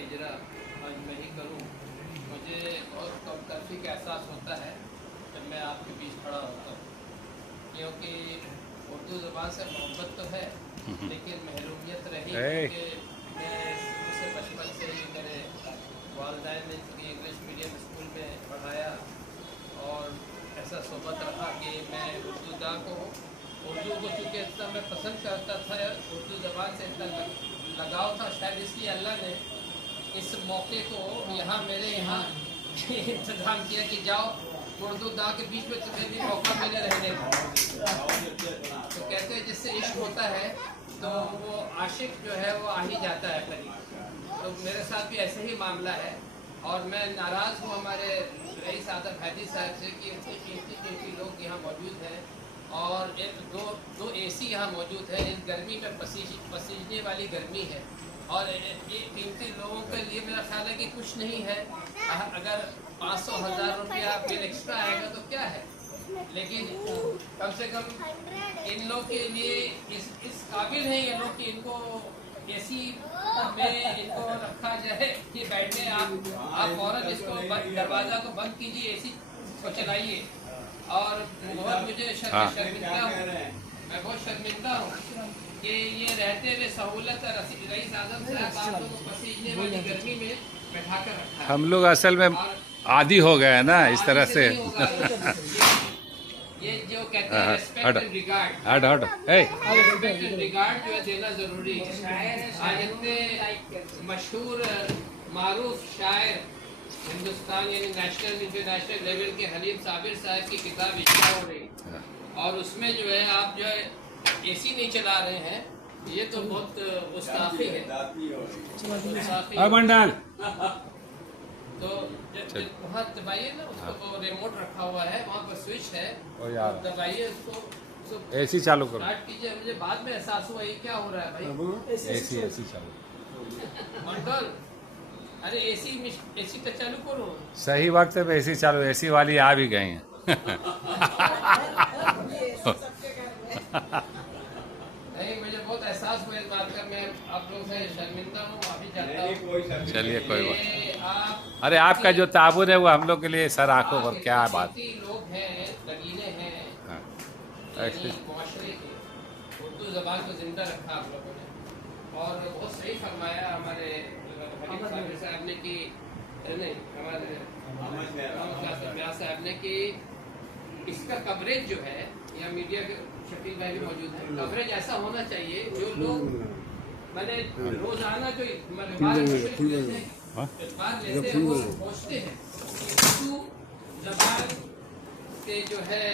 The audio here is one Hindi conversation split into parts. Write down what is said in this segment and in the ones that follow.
इजरा आज मैं ही करूं। मुझे बहुत कमतरफी का एहसास होता है जब मैं आपके बीच खड़ा होता हूं, क्योंकि उर्दू ज़बान से मोहब्बत तो है लेकिन महरूमियत रही, क्योंकि मैं शुरू से बचपन से ही मेरे वालिदैन ने इंग्लिश मीडियम स्कूल में पढ़ाया और ऐसा सोबत रहा कि मैं उर्दू दा को उर्दू को चूँकि इतना मैं पसंद करता था, उर्दू ज़बान से इतना लगाव था, शायद इसलिए अल्लाह ने इस मौके को यहाँ मेरे यहाँ इंतज़ाम किया कि जाओ उर्दू दा के बीच में तुम्हें भी मौका मिले रहने का। तो कहते हैं जिससे इश्क होता है तो वो आशिक जो है वो आ ही जाता है करीब। तो मेरे साथ भी ऐसे ही मामला है और मैं नाराज़ हूँ हमारे रईस आदम हैदी साहब से कि इतने कीमती लोग यहाँ मौजूद हैं और एक दो एसी यहाँ मौजूद है। इस गर्मी में पसीजने वाली गर्मी है और ये कीमती लोगों के लिए मेरा ख्याल है कि कुछ नहीं है। अगर 500,000 रुपया बिल एक्स्ट्रा आएगा तो क्या है, लेकिन कम से कम इन लोग के लिए इस काबिल है ये लोग कि इनको एसी में इनको रखा जाए कि बैठने आप फौरन इसको दरवाज़ा को बंद कीजिए, एसी को चलाइए। और बहुत मुझे शर्मिंदा हूँ, मैं बहुत शर्मिंदा हूँ कि ये रहते हुए सहूलत रईस आज़म साहब आप लोगों को पसीजने वाली गर्मी में बैठा कर रखा है। हम लोग असल में आदी हो गए हैं ना इस तरह से। ये जो कहते हैं respect and regard, respect and regard जो है देना जरूरी है। आज इतने मशहूर मारूफ शायर हिंदुस्तान यानी नेशनल इंटरनेशनल लेवल के हलीम साबिर साहब की किताब इश्रा हो रही और उसमें जो है आप जो है एसी नहीं चला रहे हैं, ये तो बहुत गुस्ताखी है। तो वहाँ दबाइए ना उसको, रिमोट रखा हुआ है वहाँ पर, स्विच है, दबाइए उसको, एसी चालू करो, स्टार्ट कीजिए। मुझे बाद में एहसास हुआ ये क्या हो रहा है भाई। एसी चालू मंडल, अरे एसी तो चालू करो। सही वक्त पे एसी चालू, एसी वाली आ भी गई हैं। नहीं, मुझे बहुत एहसास हुआ इस बात का, मैं आप लोगों से शर्मिंदा हूँ, माफी चाहता हूँ। चलिए कोई बात। अरे आपका जो ताबुन है वो हम लोग के लिए सर आंखों पर क्या बात। लोग हैं, लगीने हैं मुआशरे के, उर्दू ज़बान को जिंदा रखा आप लोगों ने और बहुत सही फरमाया हमारे साहब ने कि नहीं, हमारे साहब ने कि इसका कवरेज जो है या मीडिया के शकील भाई भी मौजूद है, कवरेज ऐसा होना चाहिए जो लोग मैंने रोजाना जो इकबाल लेते हैं वो सोचते हैं कि उर्दू ज़बान के जो है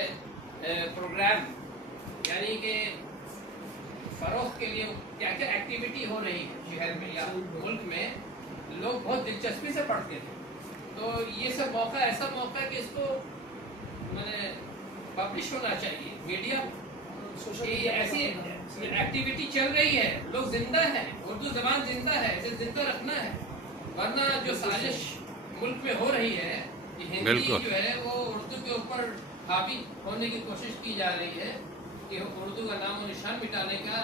प्रोग्राम यानी कि फरोख के लिए क्या क्या एक्टिविटी हो रही है शहर में या मुल्क में, लोग बहुत दिलचस्पी से पढ़ते थे। तो ये सब मौका ऐसा मौका है कि इसको मैंने पब्लिश होना चाहिए। मीडिया ऐसी एक्टिविटी चल रही है, लोग जिंदा हैं, उर्दू ज़बान जिंदा है, इसे जिंदा रखना है, वरना जो साजिश मुल्क में हो रही है कि हिंदी जो है वो उर्दू के ऊपर हावी होने की कोशिश की जा रही है कि उर्दू का नाम और निशान मिटाने का।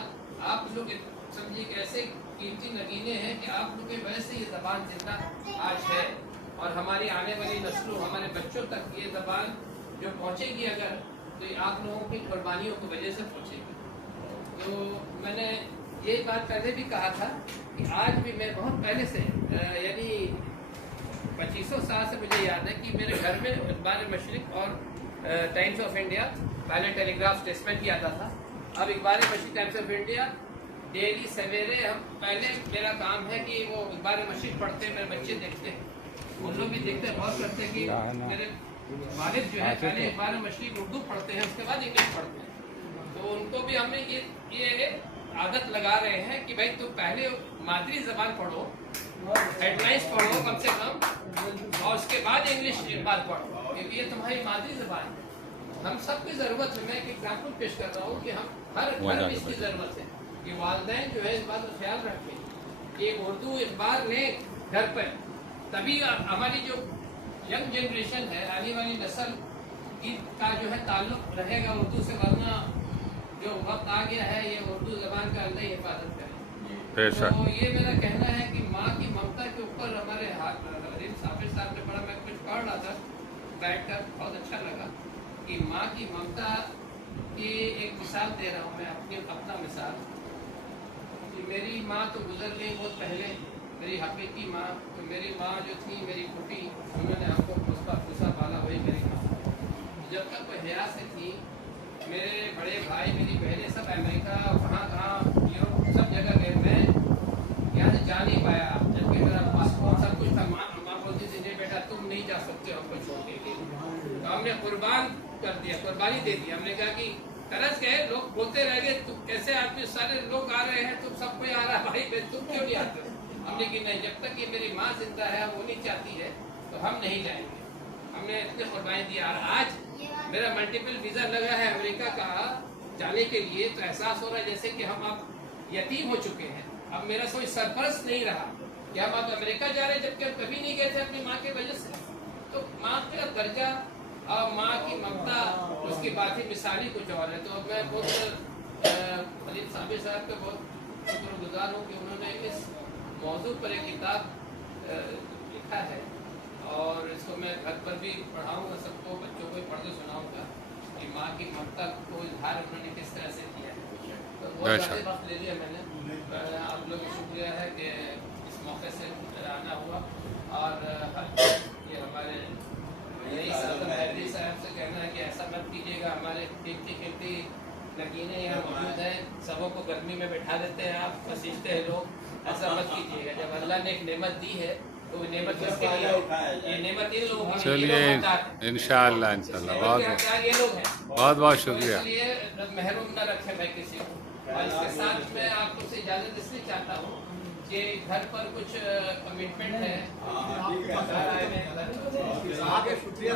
आप लोग समझिए कि ऐसे कीमती नगीने हैं कि आप लोग की वजह से ये ज़बान जिंदा आज है और हमारी आने वाली नस्लों, हमारे बच्चों तक ये ज़बान जो पहुँचेगी अगर, तो ये आप लोगों की कुर्बानियों की वजह से पहुँचेगी। तो मैंने ये बात पहले भी कहा था कि आज भी मैं बहुत पहले से यानी 2500 साल से मुझे याद है कि मेरे घर में इक़बाल मशरिक़ और टाइम्स ऑफ इंडिया, पहले टेलीग्राफ स्टेटमेंट भी आता था, अब Iqbal Mashriq Times of India daily सवेरे हम पहले मेरा काम है कि वो इक़बाल मशरिक़ पढ़ते हैं, मेरे बच्चे देखते हैं, उन लोग भी देखते हैं, गौर करते हैं कि मेरे वालिद जो है पहले इक़बाल मशरिक़ उर्दू पढ़ते हैं उसके बाद इंग्लिश पढ़ते हैं। तो उनको भी हमने ये आदत लगा रहे हैं कि भाई तुम पहले मादरी ज़बान पढ़ो, हेडलाइंस पढ़ो कम से कम, और उसके बाद इंग्लिश बात पढ़ो, क्योंकि ये तुम्हारी मादरी ज़बान है। हम सबकी ज़रूरत है, मैं एक एग्जाम्पल पेश कर रहा हूँ कि हम हर घर में इसकी ज़रूरत है कि वालिदैन जो है इस बात का ख्याल रखें कि उर्दू अखबार लें घर पर, तभी हमारी जो यंग जनरेशन है, आने वाली नस्ल का जो है ताल्लुक रहेगा उर्दू से, वरना जो वक्त आ गया है ये उर्दू ज़बान का अल्लाह ही हिफाजत करे। तो ये मेरा कहना है कि माँ की ममता के ऊपर बैठकर बहुत अच्छा लगा कि माँ की ममता की एक मिसाल दे रहा हूँ मैं, अपना मिसाल कि मेरी माँ तो गुजर गई बहुत पहले, मेरी हकीकी माँ। तो मेरी माँ जो थी, मेरी फूफी, उन्होंने हमको पूसा पाला, वही मेरी माँ। जब तक वो हयात से थी, मेरे बड़े भाई, मेरी बहनें सब अमेरिका, कहाँ यूरोप, सब जगह गए। मैं यहाँ से जा नहीं पाया, जबकि मेरा पासपोर्ट सब कुछ था। माँ बोलती थी नहीं बेटा तुम नहीं जा सकते हमको छोड़ के। तो हमने कुर्बान कर दिया, कुर्बानी दे दी। हमने कहा कि तरस गए, लोग बोलते रह गए तुम कैसे आदमी, सारे लोग आ रहे हैं, तुम सब कोई आ रहा है, भाई तुम क्यों नहीं आते? हमने कि नहीं, जब तक ये मेरी माँ जिंदा है, वो नहीं चाहती है, तो हम नहीं जाएंगे। हमने इतने कुर्बानी दिया। और आज मेरा मल्टीपल वीजा लगा है अमेरिका का जाने के लिए, तो एहसास हो रहा है जैसे कि हम अब यतीम हो चुके हैं। अब मेरा कोई सरपरस्त नहीं रहा कि हम अब अमेरिका जा रहे हैं, जबकि हम कभी नहीं गए थे अपनी माँ की वजह से। तो माँ का दर्जा और माँ की ममता, उसकी बात ही मिसाली कुछ और है। तो मैं बहुत खलील साबिर साहब का बहुत शुक्रगुजार हूँ कि उन्होंने इस मौजू पर एक किताब लिखा है, और इसको मैं घर पर भी पढ़ाऊँगा, सबको, बच्चों को भी पढ़ के सुनाऊँगा कि माँ की ममता को इजहार उन्होंने किस तरह से किया है। तो बहुत ज़्यादा वक्त ले लिया मैंने, आप लोग का शुक्रिया है कि इस मौके से आना हुआ। और ये हमारे हैदरी साहब से कहना है कि ऐसा मत कीजिएगा, हमारे कीमती नगीने यहाँ मौजूद हैं, सबों को गर्मी में बैठा देते हैं, आप पसीजते हैं लोग, ऐसा मत कीजिएगा। जब अल्लाह ने एक नेमत दी है तो वो नेमत किसके लिए? ये नेमत इन लोगों के लिए। चलिए इंशाअल्लाह बहुत शुक्रिया। इसलिए महरूम न रखें भाई किसी को। और इसके साथ मैं आपको से इजाजत इसलिए चाहता हूँ कि घर पर कुछ कमिटमेंट है। शुक्रिया।